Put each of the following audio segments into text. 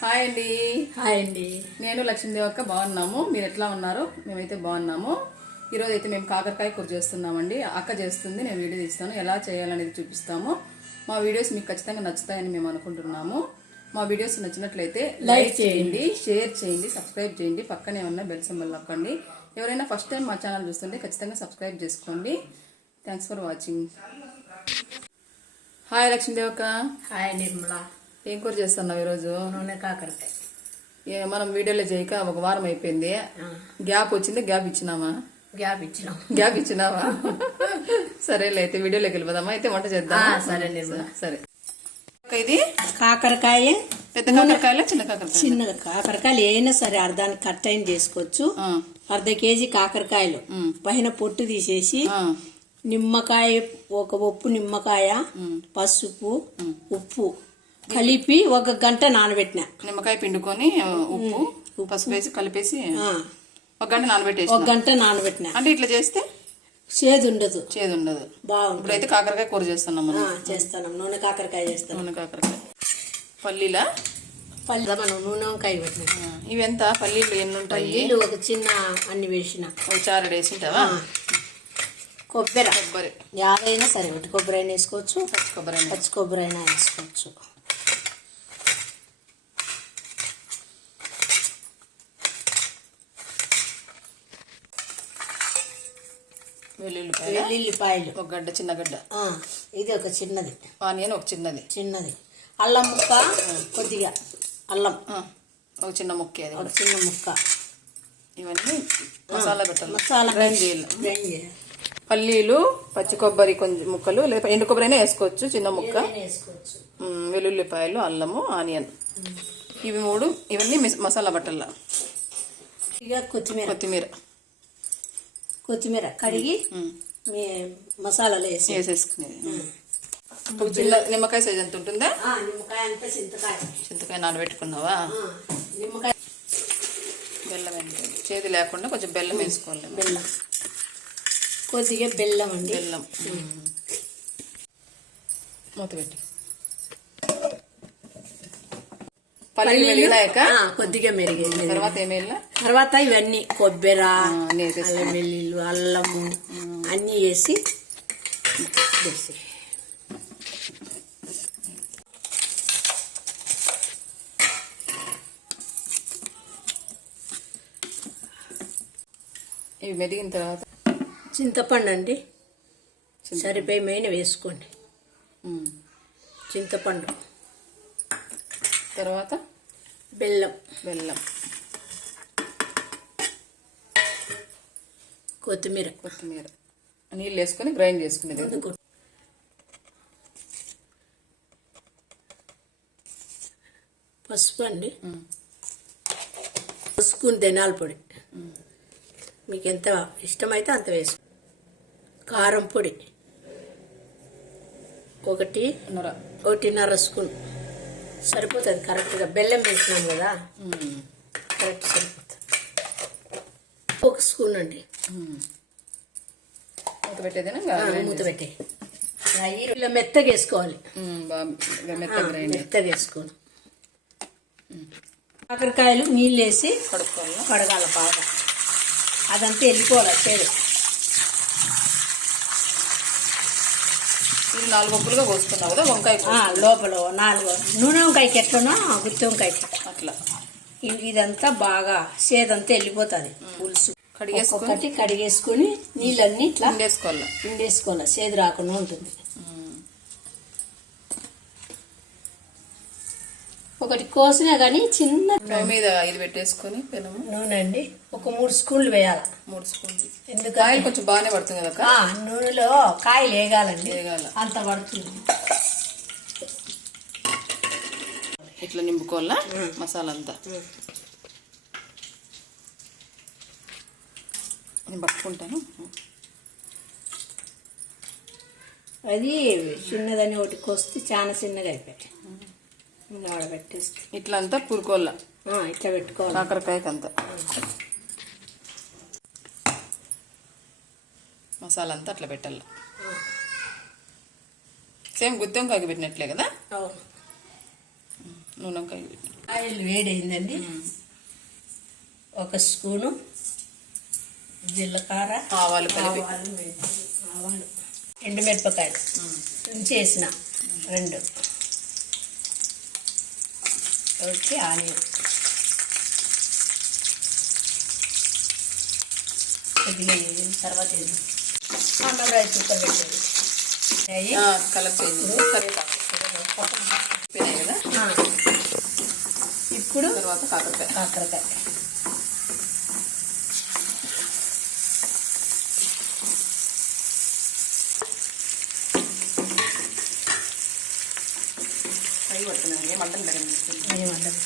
Hi అండి. Hi అండి. నేను లక్ష్మీదేవి అక్క బాగున్నాము. మీరు ఎట్లా ఉన్నారు? మేమైతే బాగున్నాము. ఈరోజు అయితే మేము కాకరకాయ కూర చేస్తున్నామండి. అక్క చేస్తుంది, నేను వీడియో తీస్తాను. ఎలా చేయాలనేది చూపిస్తాము. మా వీడియోస్ మీకు ఖచ్చితంగా నచ్చుతాయని మేము అనుకుంటున్నాము. మా వీడియోస్ నచ్చినట్లయితే లైక్ చేయండి, షేర్ చేయండి, సబ్స్క్రైబ్ చేయండి. పక్కనే ఉన్న బెల్ సింబల్ నొక్కండి. ఎవరైనా ఫస్ట్ టైం మా ఛానల్ చూస్తుంటే ఖచ్చితంగా సబ్స్క్రైబ్ చేసుకోండి. Thanks for watching. Hi Lakshmidevi అక్క. హాయ్ నిర్మలా. ఏం కూర చేస్తున్నావు ఈరోజు? నూనె కాకరకాయ. మనం వీడియోలో చేయక ఒక వారం అయిపోయింది. గ్యాప్ వచ్చింది, గ్యాప్ ఇచ్చినామా? గ్యాప్ ఇచ్చినావా? సరేలే, అయితే వీడియోలోకి వెళ్ళిపోదామా? అయితే వంట చేద్దాం. సరే నిర్మలా. సరే. ఇది కాకరకాయ. పెద్ద కాకరకాయలు, చిన్న కాకరకాయ? చిన్న కాకరకాయలు అయినా సరే అర్ధానికి కట్ అయిన చేసుకోవచ్చు. అర్ధ కేజీ కాకరకాయలు పైన పొట్టు తీసేసి నిమ్మకాయ, ఒక ఉప్పు నిమ్మకాయ, పసుపు, ఉప్పు కలిపి 1 గంట నానబెట్టిన. నిమ్మకాయ పిండుకొని ఉప్పు పసుపు వేసి కలిపేసి 1 గంట నానబెట్టేసి. 1 గంట నానబెట్టిన. అంటే ఇట్లా చేస్తే చేదు ఉండదు. బాగుంది. ఇప్పుడైతే కాకరకాయ కూర చేస్తున్నాం. చేస్తాం. నూనె కాకరకాయ చేస్తాం. నూనె కాకరకాయ. పల్లీలా? మనం నూనె వంకాయ పెట్టిన. ఇవి ఎంత పల్లీలు? ఎన్ని ఉంటాయి? పల్లీలు ఒక చిన్న అన్ని వేసిన. ఒక చారెడు వేసింటావా? కొబ్బరి యాదైనా సరే, ఒకటి కొబ్బరి అయినా వేసుకోవచ్చు, పచ్చి కొబ్బరి అయినా వేసుకోవచ్చు. వెల్లుల్లిపాయలు 1 గడ్డ, చిన్న గడ్డ. ఇది ఒక చిన్నది. ఆనియన్ ఒక చిన్నది. అల్లం ముక్క కొద్దిగా, అల్లం ఒక చిన్న ముక్క, అది ఒక చిన్న ముక్క. ఇవన్నీ మసాలా పెట్టాలి. మసాలా గ్రైండ్ చేయాలి. పల్లీలు, పచ్చి కొబ్బరి కొంచెం ముక్కలు, లేదా ఎండు కొబ్బరి అయినా వేసుకోవచ్చు, చిన్న ముక్క. వెల్లుల్లిపాయలు, అల్లము, ఆనియన్, ఇవి 3. ఇవన్నీ మసాలా బట్టల. ఇక కొత్తిమీర కడిగి మసాలాలో వేసేసుకునేది. ఇప్పుడు నిమ్మకాయ సైజ్ ఎంత ఉంటుందా? నిమ్మకాయ అంతా చింతకాయ నానబెట్టుకున్నావా? నిమ్మకాయ. బెల్లం చేదు లేకుండా కొంచెం బెల్లం వేసుకోవాలి. బెల్లం కొద్దిగా బెల్లం అండి. బెల్లం మూత పెట్టి పల్లీలు మెరిగినాక కొద్దిగా మెరిగింది. తర్వాత ఏమేలా? తర్వాత ఇవన్నీ కొబ్బరి, వెల్లుల్లి, అల్లము అన్నీ వేసి ఇవి మెరిగిన తర్వాత చింతపండు అండి, సరిపోయి మెయిన్ వేసుకోండి. చింతపండు తర్వాత బెల్లం, కొత్తిమీర నీళ్ళు వేసుకొని గ్రైండ్ చేసుకునేది. పసుపు అండి, పసుపుని ధనియాల పొడి మీకు ఎంత ఇష్టమైతే అంత వేసు. కారం పొడి 1.5 స్పూన్ సరిపోతుంది కరెక్ట్గా. బెల్లం వేసినాం కదా, కరెక్ట్ సరిపోతుంది. 1 స్పూన్ అండి. మూత పెట్టేదేనా? మూత పెట్టే ఇలా మెత్తగా వేసుకోవాలి. మెత్తగా వేసుకోవాలి. కాకరకాయలు నీళ్ళు వేసి కడగాల బాగా. అదంతా వెళ్ళిపోవాలి చేదు. ఇది 4 వంపులుగా పోసుకున్నావు కదా వంకాయ లోపల. 4 నూనె వంకాయకి ఎట్లనో గుత్తి వంకాయకి అట్లా. ఇదంతా బాగా చేదంతా వెళ్ళిపోతుంది. పులుసు కడిగేసుకుని నీళ్ళన్నీ ఇట్లా పిండేసుకోవాలి. చేదు రాకుండా ఉంటుంది. ఒకటి కోసినా కానీ చిన్న మీద ఇది పెట్టేసుకుని నూనె అండి ఒక 3 స్పూన్లు వేయాలి. 3 స్పూన్లు. ఎందుకు కొంచెం బాగానే పడుతుంది కదా నూనెలో కాయలు వేగాలండి, అంత పడుతుంది. ఇట్లా నింపుకోవాలా మసాలా అంతా. నేను పట్టుకుంటాను. అది చిన్నదని ఒకటి కోస్తే చాలా చిన్నగా అయిపోయాయి. ఇట్లా అంతా కూరుకోవాలా, ఇట్లా పెట్టుకోవాలి కాకరకాయకి అంతా. మసాలా అంతా అట్లా పెట్టాలి. సేమ్ గుత్తి వంకాయకి పెట్టినట్లే కదా. నూనెకాయ ఆయిల్ వేడైందండి. 1 స్పూను జీలకర్ర, ఆవాలు కలిపి, ఆవాలు, ఎండుమిరపకాయలు తుంచేసిన 2, ఓకే, ఆనియన్ కొద్దిగా వేగిన తర్వాత అన్నం రైస్ కుక్కర్ పెట్టేది. కలర్ చేంజ్, కరివేపాకు కదా. ఇప్పుడు తర్వాత కాకరకాయ ఫ్రై పడుతున్నాయి. మటన్ ఏమంటారు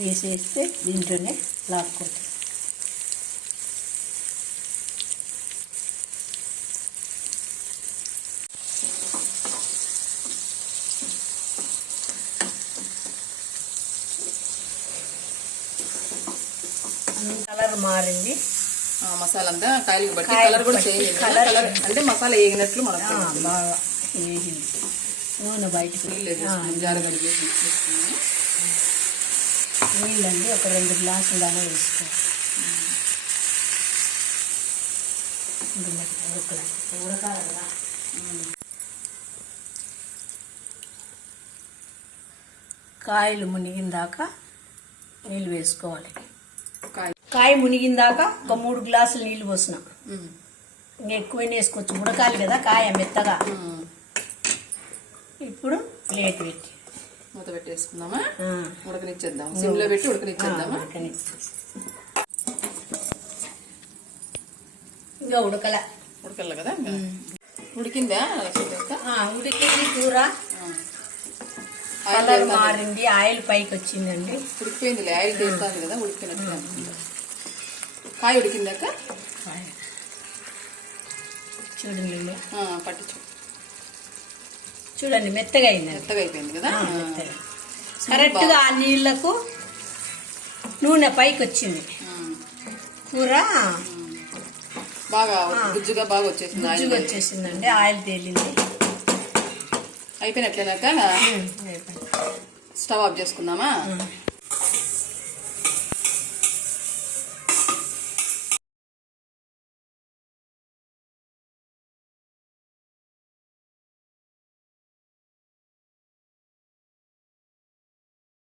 వేసేస్తే దీంట్లోనే లాక్కుంటాం. కలర్ మారింది. మసాలా అంతా కాయలు బట్టి కలర్ కూడా చేంజ్. కలర్ అంటే మసాలా వేగినట్లు మనకు బాగా వేగింది. నూనె బయటకు నీళ్ళండి ఒక 2 గ్లాసులు దాకా వేసుకోవాలి. ఉడకాలి కదా. కాయలు మునిగిన దాకా నీళ్ళు వేసుకోవాలి. కాయ మునిగిన దాకా ఒక 3 గ్లాసులు నీళ్ళు పోసిన. ఇంకా ఎక్కువైనా వేసుకోవచ్చు, ఉడకాలి కదా కాయ మెత్తగా. ఇప్పుడు ప్లేట్ పెట్టి మూత పెట్టేసుకుందామా, ఉడకనిచ్చేద్దాం. సిమ్లో పెట్టి ఉడకనిచ్చేద్దామా. ఇంకా ఉడకలే కదా. ఉడికిందా? ఉడికింది కూర. కలర్ మారింది, ఆయిల్ పైకి వచ్చిందండి. ఉడికిపోయింది, ఆయిల్ తీరుతుంది కదా, ఉడికిపోయినట్టు. కాయ ఉడికిందాక చూడండి, పట్టించు. చూడండి మెత్తగా అయింది. మెత్తగా అయిపోయింది కదా. కరెక్ట్గా ఆ నీళ్లకు నూనె పైకి వచ్చింది. కూర బాగా గుజ్జుగా బాగా వచ్చేసిందండి. ఆయిల్ తేలింది. అయిపోయినట్లేనాక స్టవ్ ఆఫ్ చేసుకుందామా.